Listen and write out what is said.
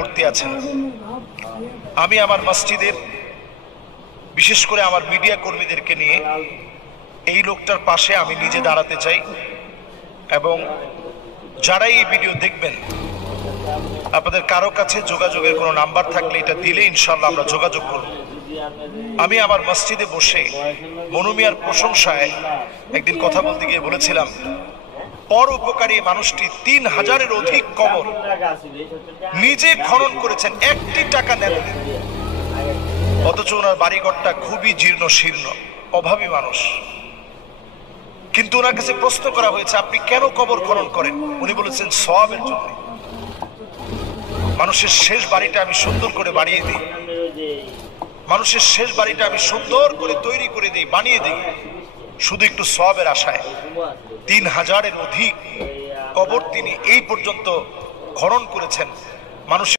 ভর্তি আছেন। আমি আমার মসজিদের বিশেষ করে আমার মিডিয়া কর্মীদেরকে নিয়ে এই লোকটার পাশে আমি নিজে দাঁড়াতে চাই, এবং যারাই এই ভিডিও দেখবেন আপনাদের কারো কাছে যোগাযোগের কোনো নাম্বার থাকলে এটা দিলে ইনশাআল্লাহ আমরা যোগাযোগ করব। আমি আমার মসজিদে বসে মনু মিয়ার প্রশংসায় একদিন কথা বলতে গিয়ে বলেছিলাম, পর উপকারী মানুষটি ৩,০০০-এর অধিক কবর নিজে খনন করেছেন, একটি টাকা নেন, অথচ ওনার বাড়িঘরটা খুবই জীর্ণ শীর্ণ, অভাবী মানুষ। কিন্তু ওনার কাছে প্রশ্ন করা হয়েছে, আপনি কেন কবর খনন করেন? উনি বলেছেন, সওয়াবের জন্য। মানুষের শেষ বাড়িটা আমি সুন্দর করে বানিয়ে দিই, মানুষের শেষ বাড়িটা আমি সুন্দর করে তৈরি করে দিই, বানিয়ে দিই, শুধু একটু সওয়াবের আশায়। ৩,০০০-এর অধিক কবর তিনি এই পর্যন্ত খনন করেছেন। মানুষ